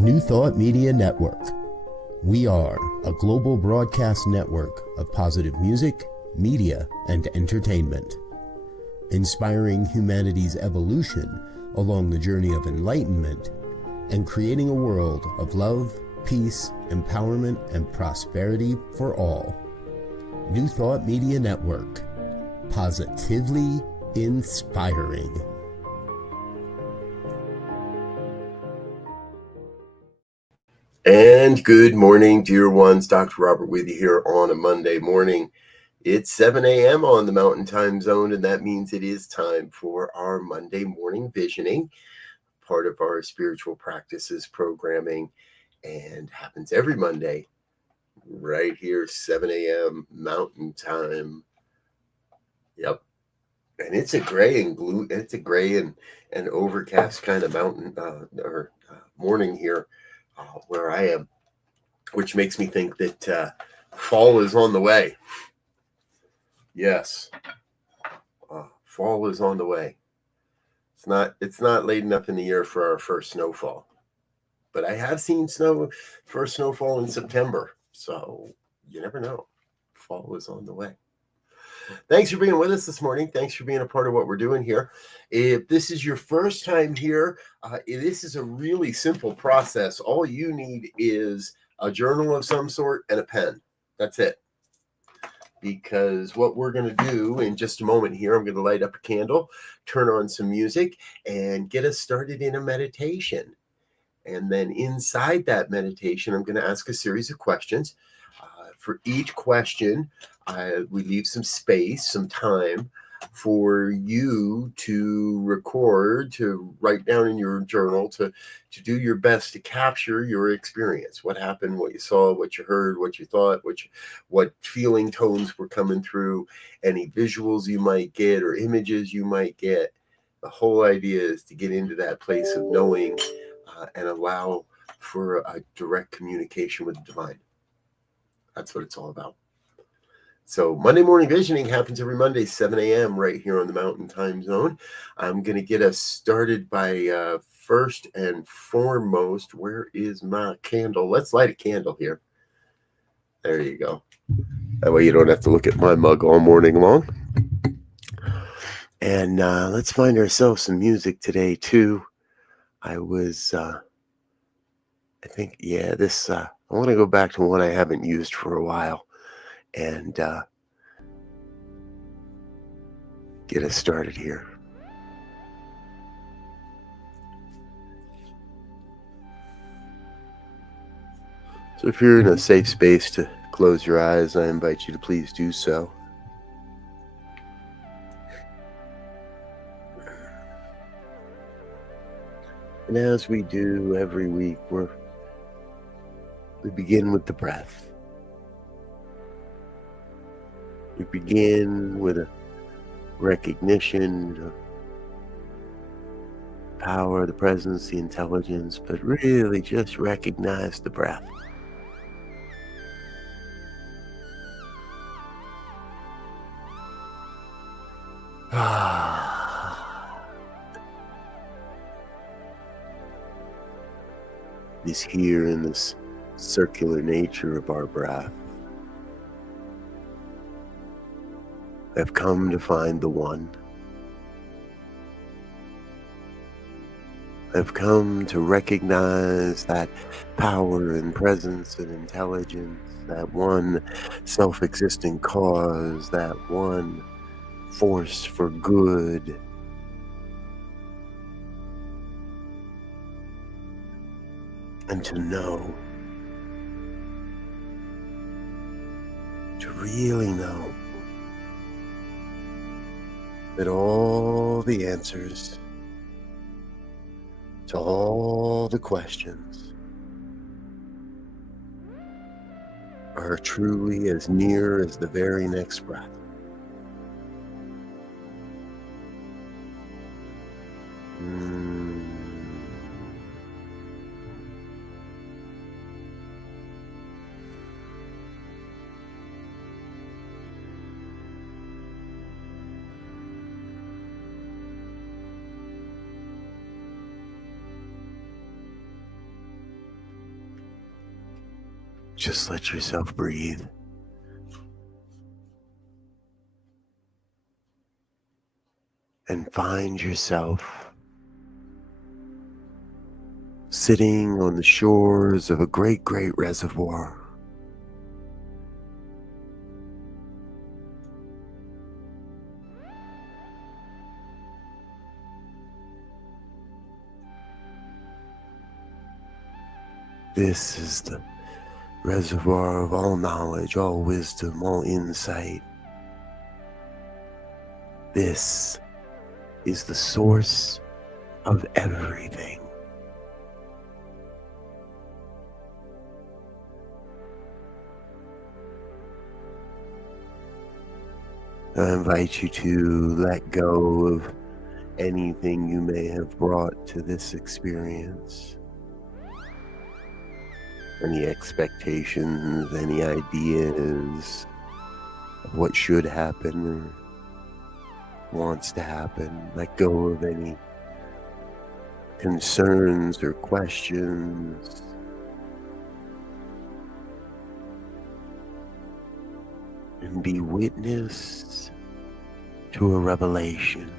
New Thought Media Network. We are a global broadcast network of positive music, media, and entertainment, inspiring humanity's evolution along the journey of enlightenment and creating a world of love, peace, empowerment, and prosperity for all. New Thought Media Network. Positively inspiring. And good morning, dear ones. Dr. Robert with you here on a Monday morning. It's 7 a.m. on the Mountain Time Zone, and that means it is time for our Monday morning visioning, part of our spiritual practices programming, and happens every Monday right here, 7 a.m. Mountain Time. Yep. And it's a gray and overcast kind of morning here where I am, which makes me think that fall is on the way. Yes, fall is on the way. It's not late enough in the year for our first snowfall, but I have seen first snowfall in September, so you never know. Fall is on the way. Thanks for being with us this morning. Thanks for being a part of what we're doing here. If this is your first time here, this is a really simple process. All you need is a journal of some sort and a pen. That's it. Because what we're going to do in just a moment here, I'm going to light up a candle, turn on some music, and get us started in a meditation. And then inside that meditation, I'm going to ask a series of questions. For each question, we leave some space, some time for you to record, to write down in your journal, to do your best to capture your experience. What happened, what you saw, what you heard, what you thought, what feeling tones were coming through, any visuals you might get or images you might get. The whole idea is to get into that place of knowing and allow for a direct communication with the divine. That's what it's all about. So Monday morning visioning happens every Monday, 7 a.m. right here on the Mountain Time Zone. I'm going to get us started by first and foremost, where is my candle? Let's light a candle here. There you go. That way you don't have to look at my mug all morning long. And let's find ourselves some music today, too. I want to go back to one I haven't used for a while and get us started here. So if you're in a safe space to close your eyes, I invite you to please do so. And as we do every week, we begin with the breath. We begin with a recognition of power, the presence, the intelligence, but really just recognize the breath. It is here in this circular nature of our breath. I've come to find the one. I've come to recognize that power and presence and intelligence, that one self-existing cause, that one force for good. And to know, to really know, that all the answers to all the questions are truly as near as the very next breath. Just let yourself breathe. And find yourself sitting on the shores of a great, great reservoir. This is the reservoir of all knowledge, all wisdom, all insight. This is the source of everything. I invite you to let go of anything you may have brought to this experience. Any expectations, any ideas of what should happen or wants to happen. Let go of any concerns or questions. And be witness to a revelation.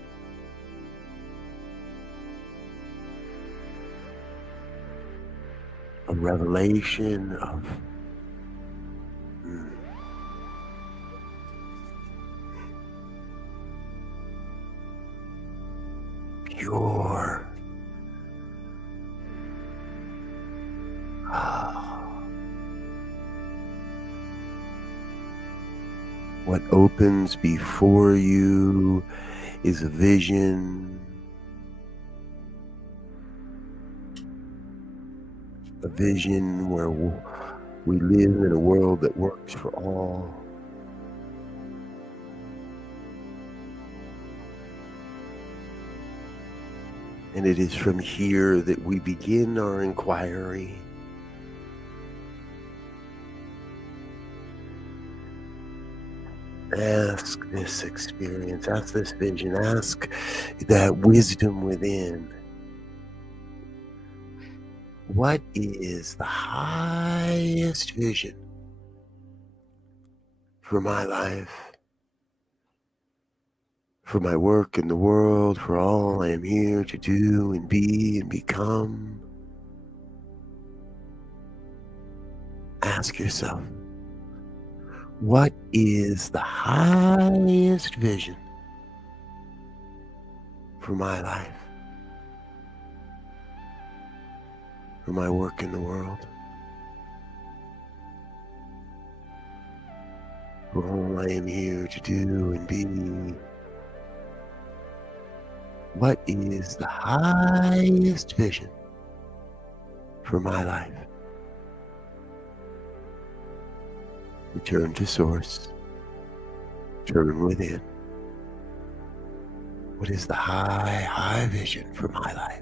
A revelation of pure what opens before you is a vision, where we live in a world that works for all. And it is from here that we begin our inquiry. Ask this experience, ask this vision, ask that wisdom within. What is the highest vision for my life, for my work in the world, for all I am here to do and be and become? Ask yourself, what is the highest vision for my life, for my work in the world, for all I am here to do and be? What is the highest vision for my life? Return to source. Turn within. What is the high vision for my life?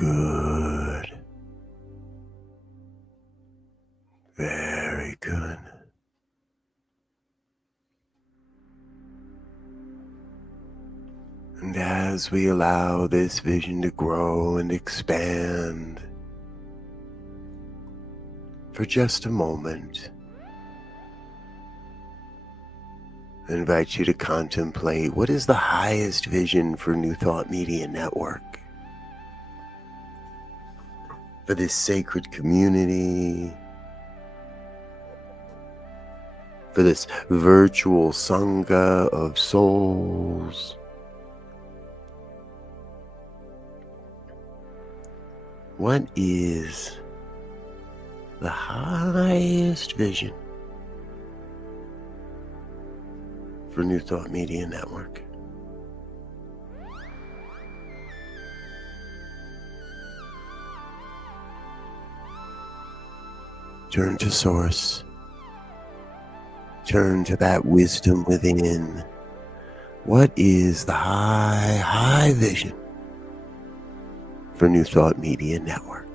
Good. Very good. And as we allow this vision to grow and expand for just a moment, I invite you to contemplate, what is the highest vision for New Thought Media Network? For this sacred community, for this virtual Sangha of souls. What is the highest vision for New Thought Media Network? Turn to Source. Turn to that wisdom within. What is the high vision for New Thought Media Network?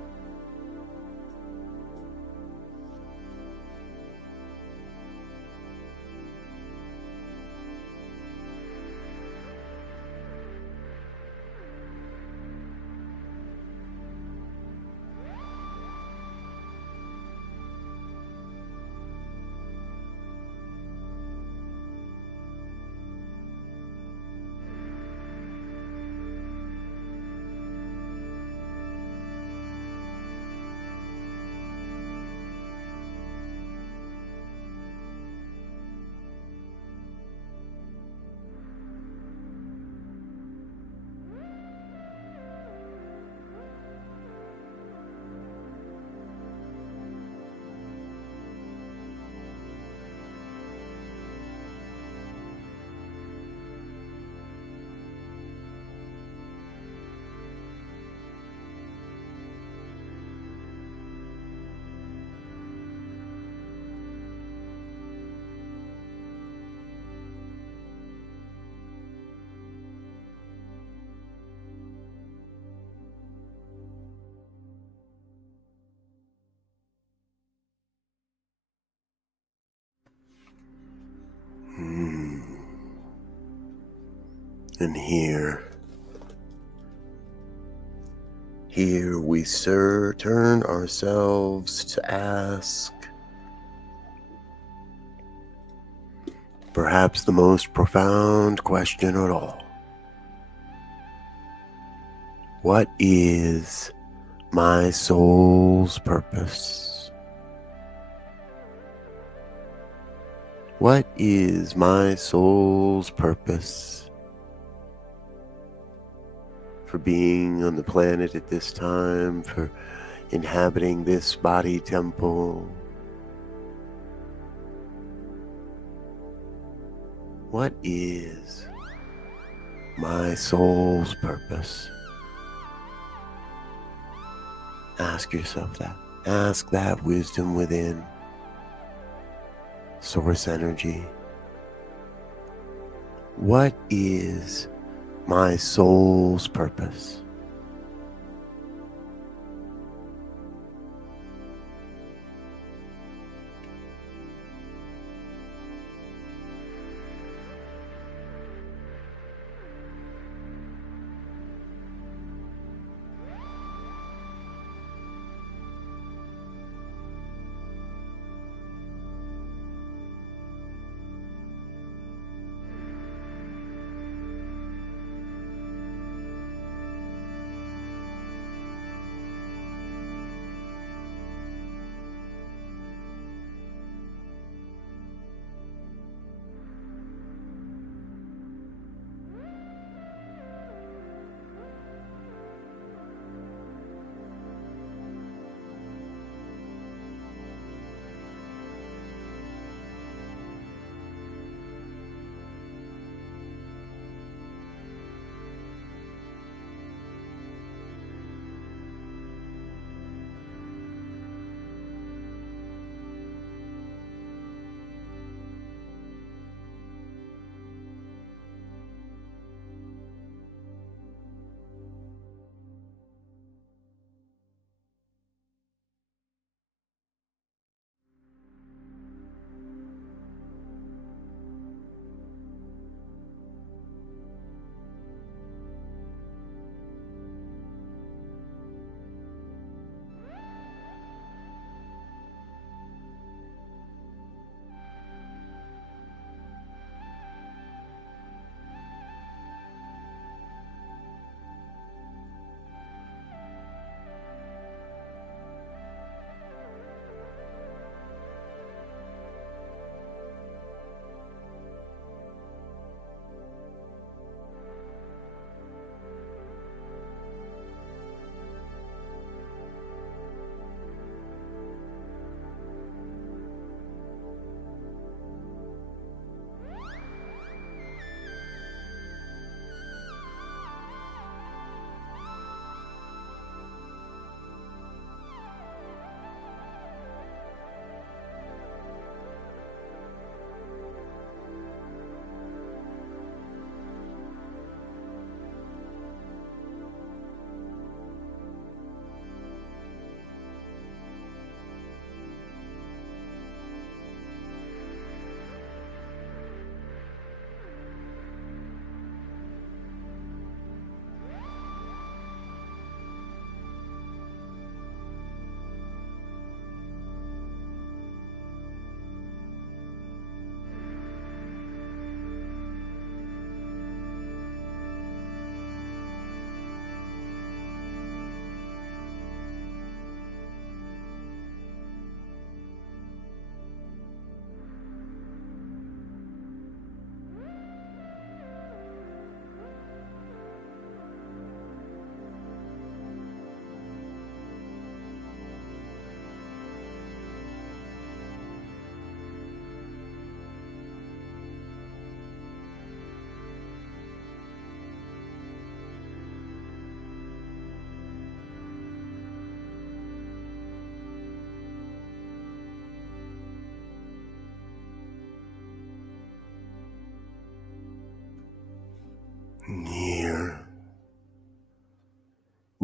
And here we turn ourselves to ask perhaps the most profound question at all. What is my soul's purpose? What is my soul's purpose for being on the planet at this time, for inhabiting this body temple? What is my soul's purpose? Ask yourself that. Ask that wisdom within. Source energy. What is my soul's purpose?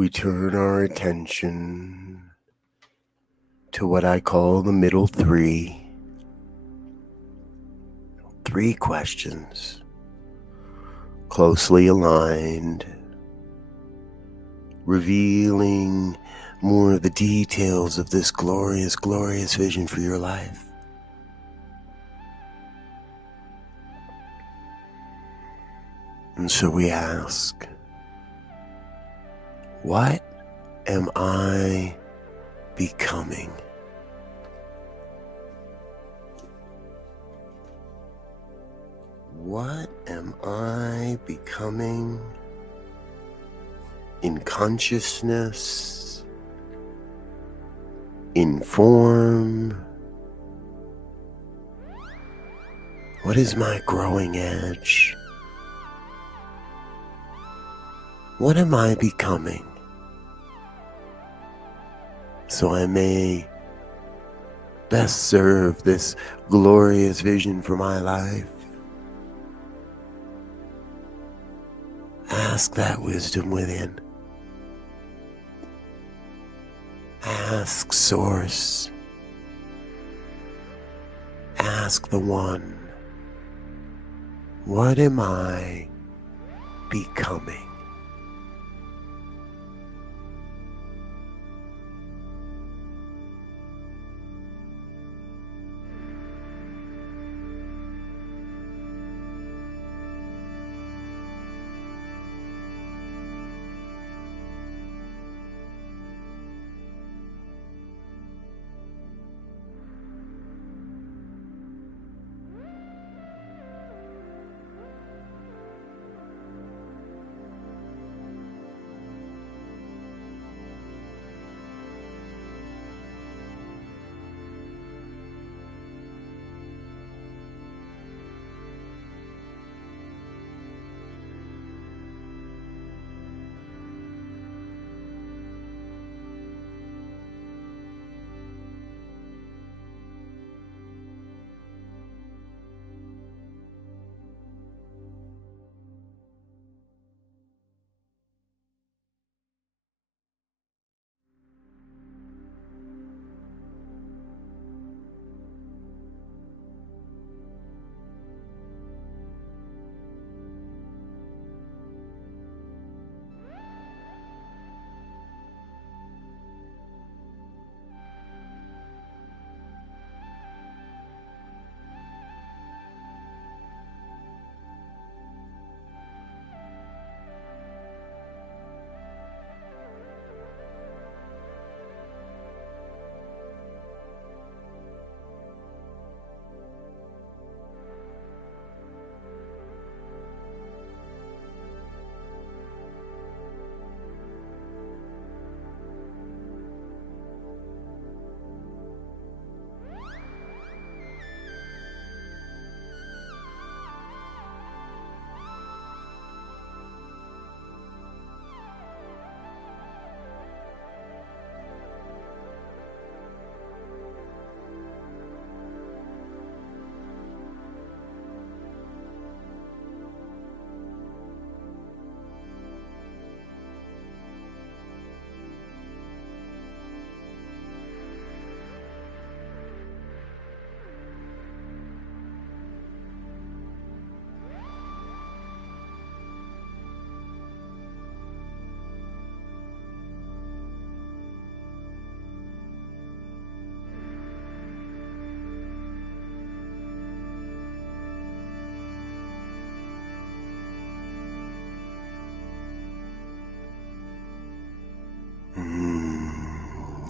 we turn our attention to what I call the middle three. 3 questions, closely aligned, revealing more of the details of this glorious, glorious vision for your life. And so we ask, what am I becoming? What am I becoming in consciousness, in form? What is my growing edge? What am I becoming? So I may best serve this glorious vision for my life. Ask that wisdom within. Ask Source. Ask the One. What am I becoming?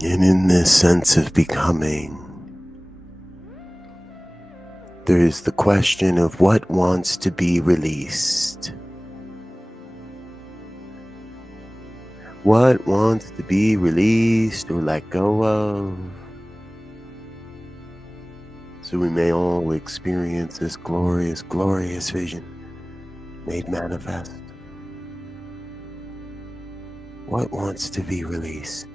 And in this sense of becoming, there is the question of what wants to be released. What wants to be released or let go of, so we may all experience this glorious, glorious vision made manifest. What wants to be released?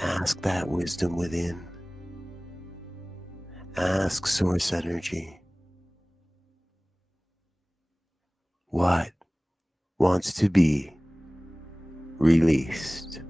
Ask that wisdom within. Ask Source Energy. What wants to be released.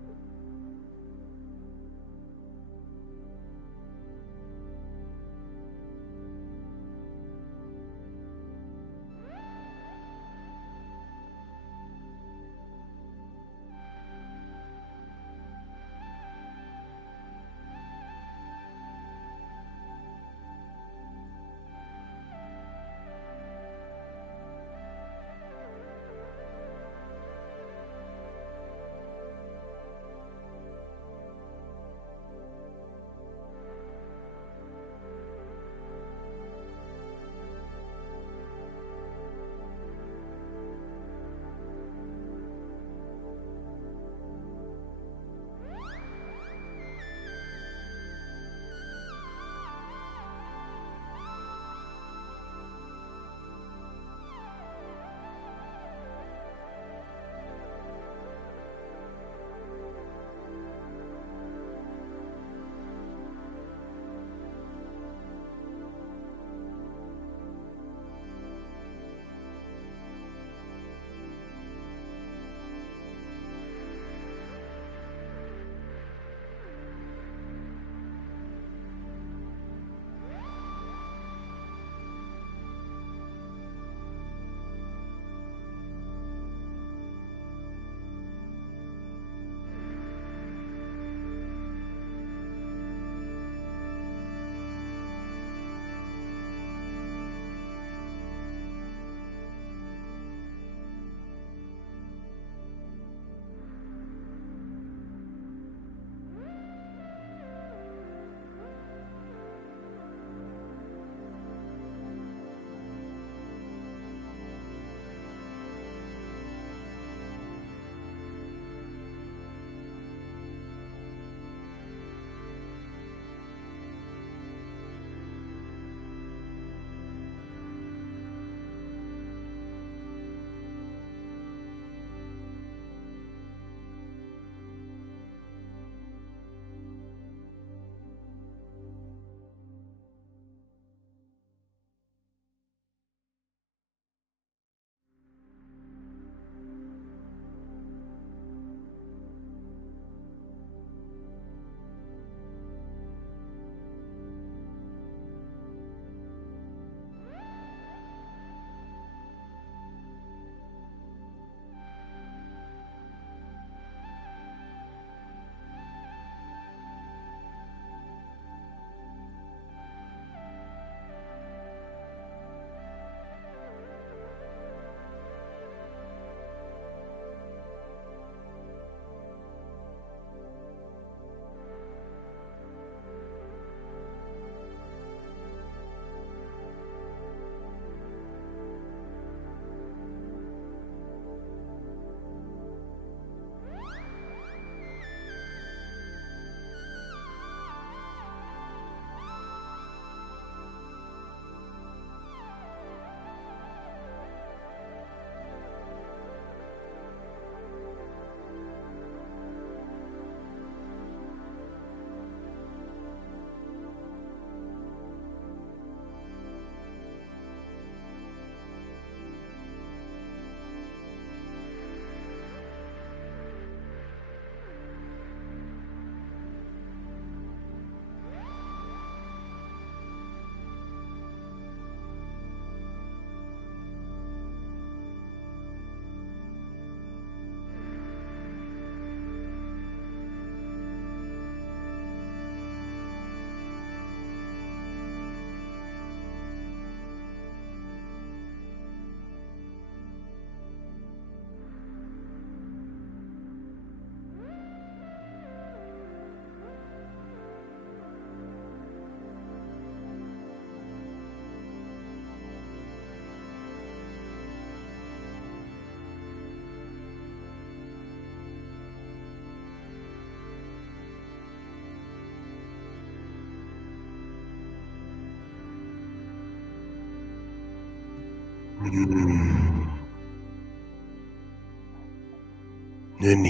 And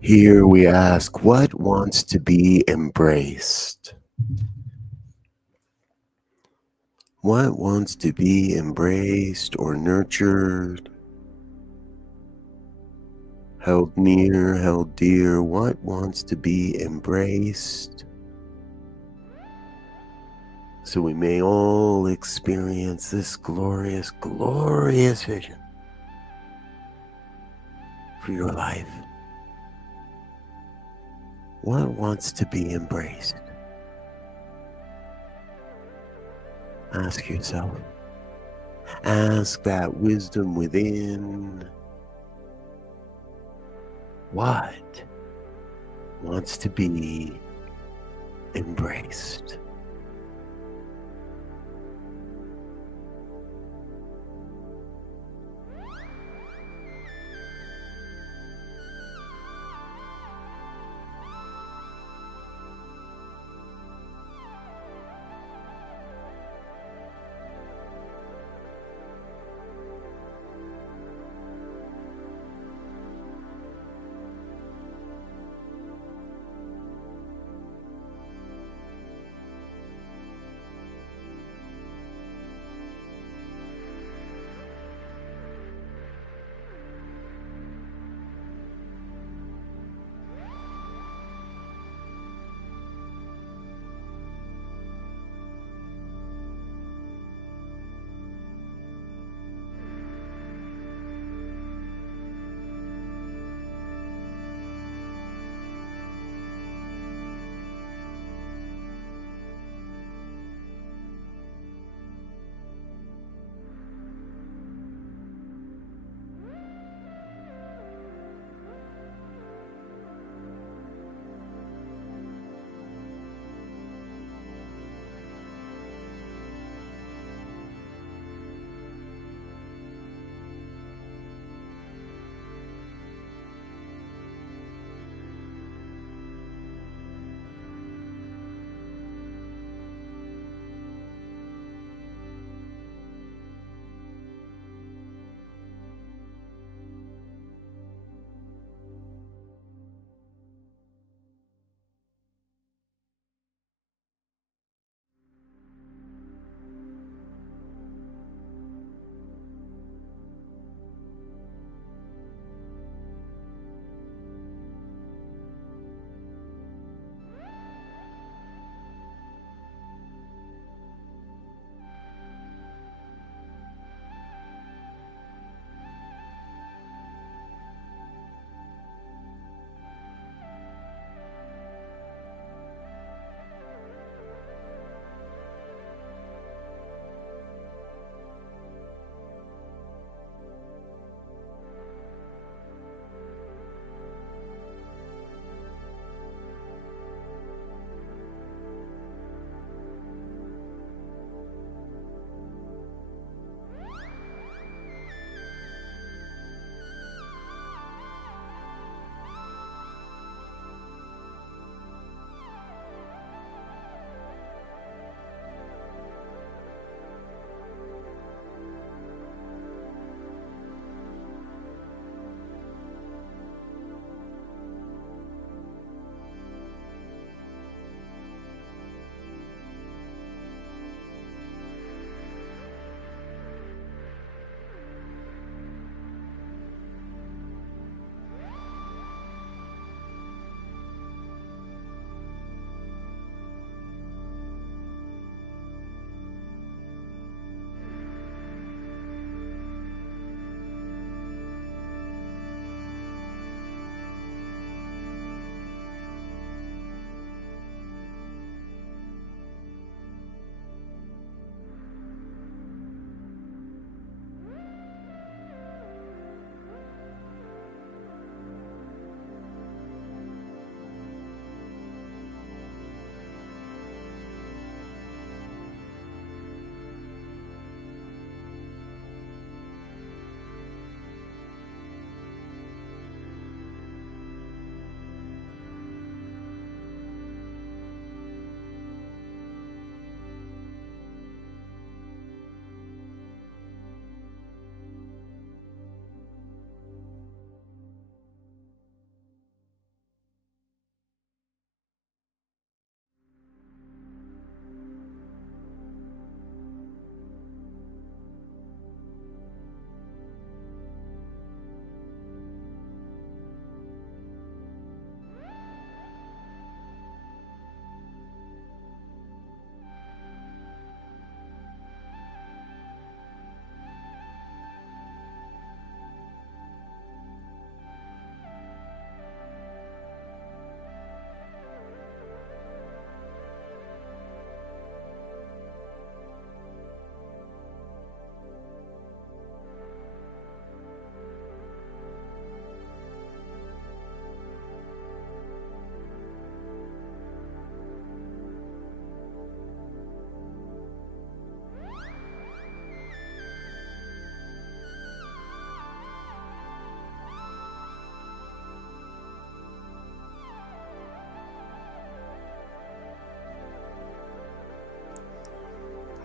here we ask, what wants to be embraced? What wants to be embraced or nurtured? held near, held dear, what wants to be embraced, so we may all experience this glorious, glorious vision for your life. What wants to be embraced? Ask yourself. Ask that wisdom within. What wants to be embraced?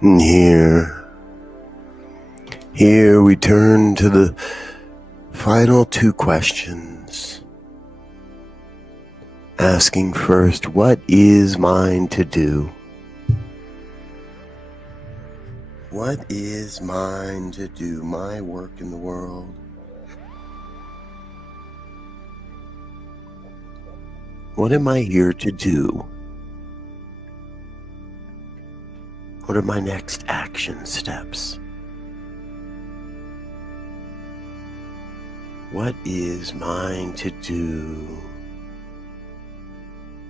And here we turn to the final two questions. Asking first, what is mine to do? What is mine to do? My work in the world. What am I here to do? What are my next action steps? What is mine to do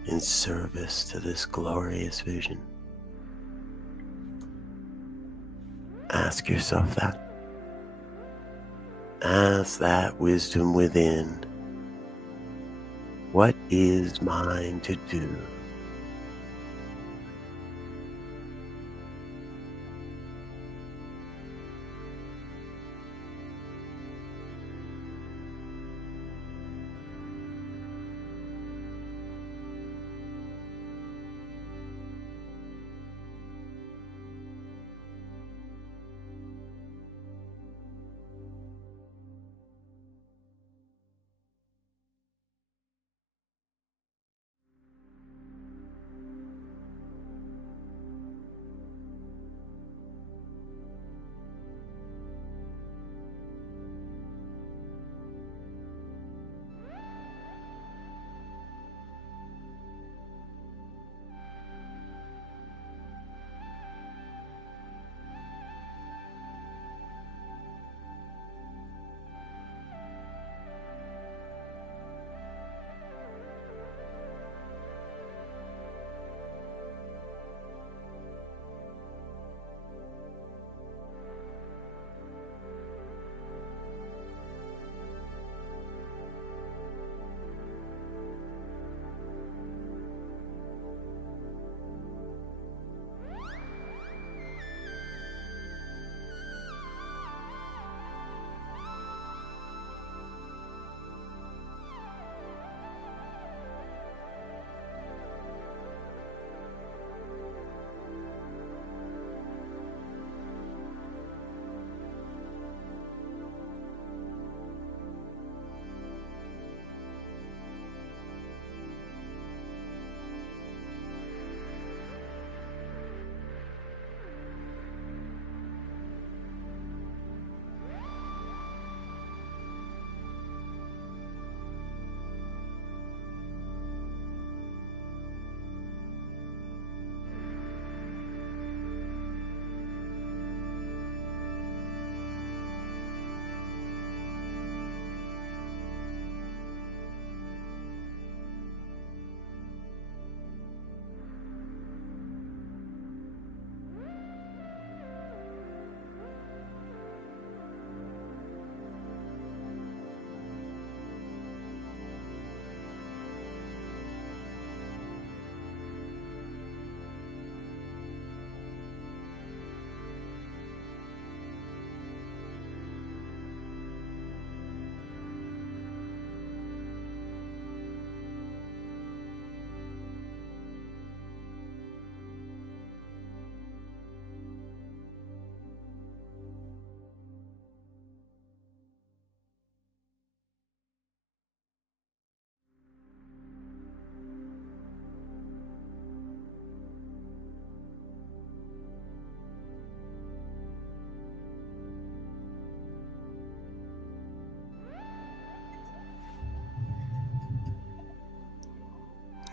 in service to this glorious vision? Ask yourself that. Ask that wisdom within. What is mine to do?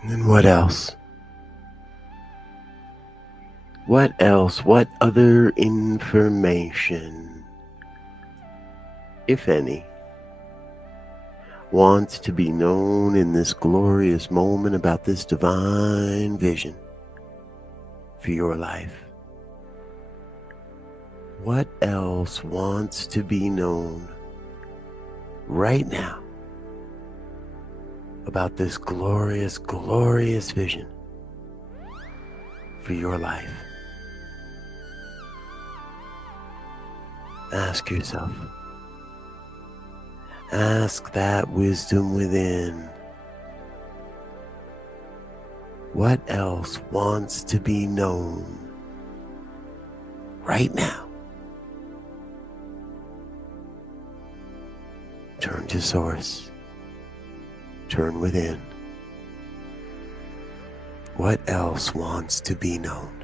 And what else? What else? What other information, if any, wants to be known in this glorious moment about this divine vision for your life? What else wants to be known right now about this glorious, glorious vision for your life? Ask yourself. Ask that wisdom within. What else wants to be known right now. Turn to Source. Turn within. What else wants to be known?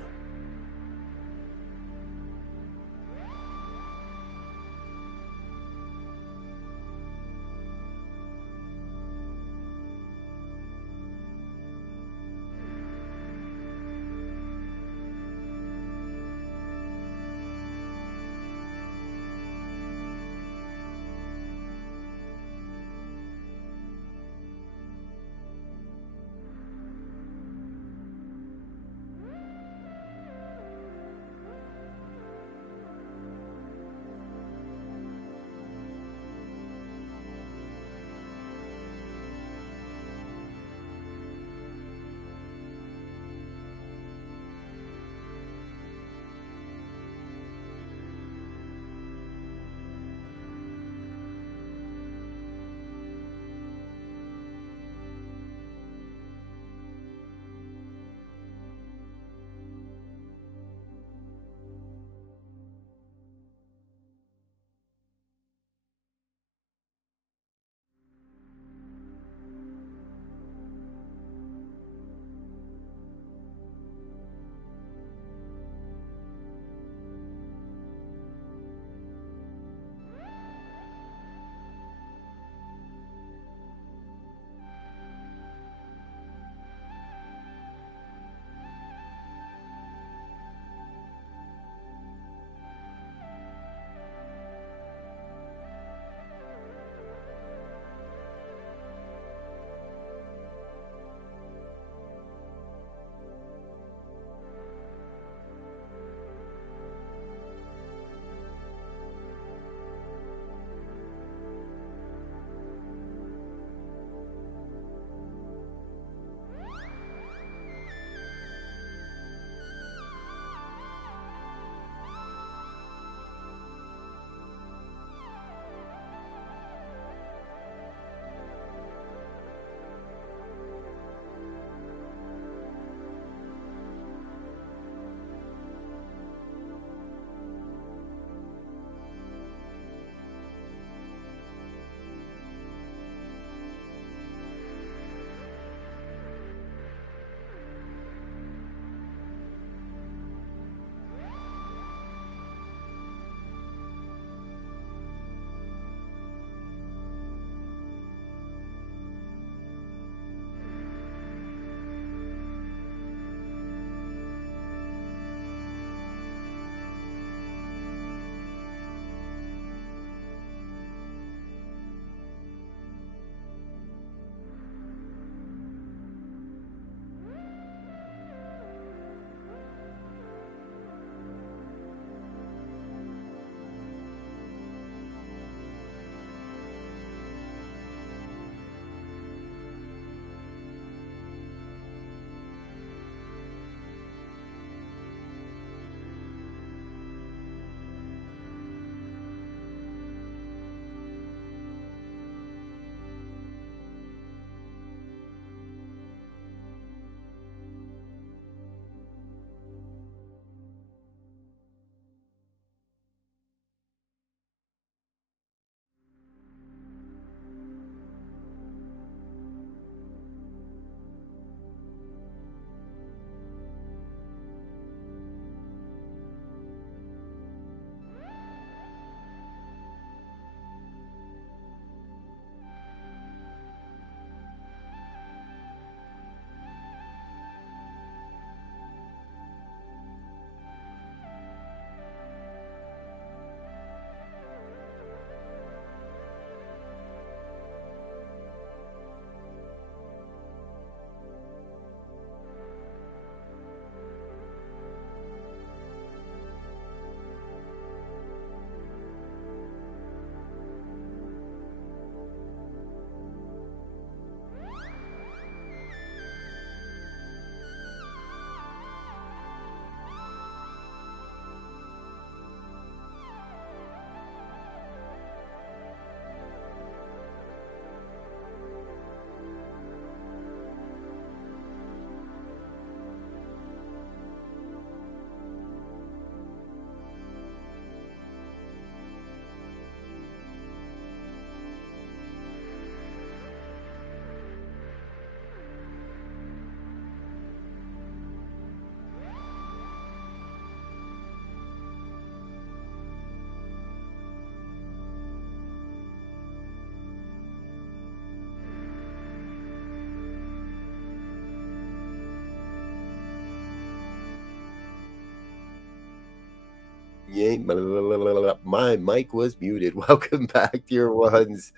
My mic was muted. Welcome back, dear ones.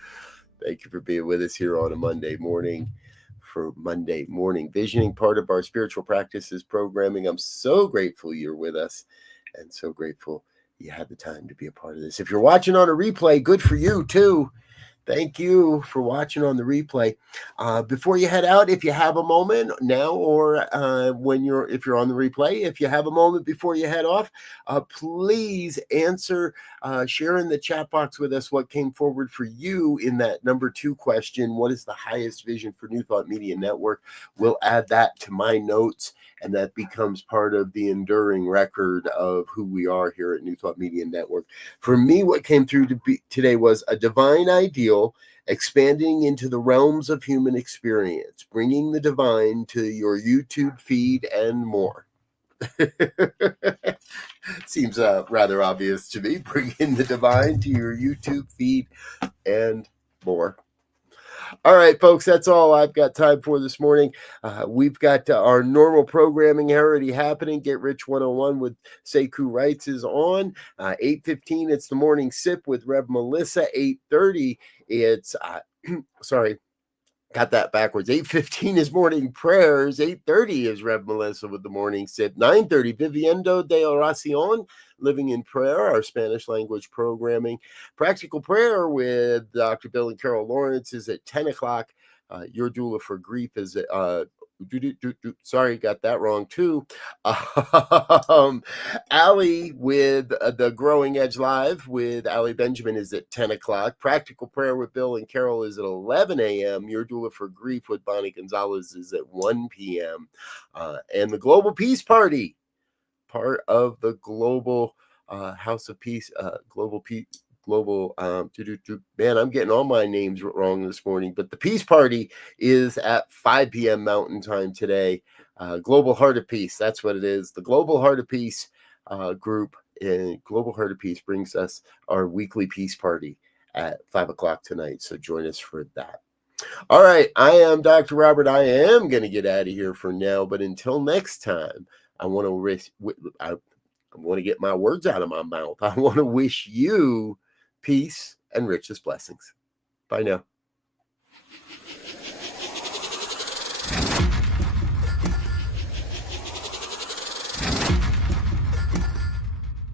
Thank you for being with us here on a Monday morning for Monday Morning Visioning, part of our spiritual practices programming. I'm so grateful you're with us and so grateful you had the time to be a part of this. If you're watching on a replay, good for you too. Thank you for watching on the replay. Before you head out, if you have a moment now, or if you're on the replay, if you have a moment before you head off, please answer, share in the chat box with us what came forward for you in that number 2 question. What is the highest vision for New Thought Media Network? We'll add that to my notes, and that becomes part of the enduring record of who we are here at New Thought Media Network. For me, what came through today was a divine ideal expanding into the realms of human experience, bringing the divine to your YouTube feed and more. Seems rather obvious to me, bringing the divine to your YouTube feed and more. All right, folks, that's all I've got time for this morning. We've got our normal programming already happening. Get Rich 101 with Sekou Wrights is on. 8:15, it's the morning sip with Rev Melissa. 8:30, it's, sorry, got that backwards. 8:15 is morning prayers. 8:30 is Rev Melissa with the morning sip. 9:30, Viviendo de Oración, Living in Prayer, our Spanish language programming. Practical Prayer with Dr. Bill and Carol Lawrence is at 10 o'clock. Your Doula for Grief is at, sorry, got that wrong too. Allie with the Growing Edge Live with Allie Benjamin is at 10 o'clock. Practical Prayer with Bill and Carol is at 11 a.m. Your Doula for Grief with Bonnie Gonzalez is at 1 p.m. And the Global Peace Party, part of the Global House of Peace, man, I'm getting all my names wrong this morning, but the Peace Party is at 5 p.m. Mountain Time today. Global Heart of Peace, that's what it is. The Global Heart of Peace group in Global Heart of Peace brings us our weekly Peace Party at 5 o'clock tonight, so join us for that. All right, I am Dr. Robert. I am going to get out of here for now, but until next time, I want to get my words out of my mouth. I want to wish you peace and richest blessings. Bye now.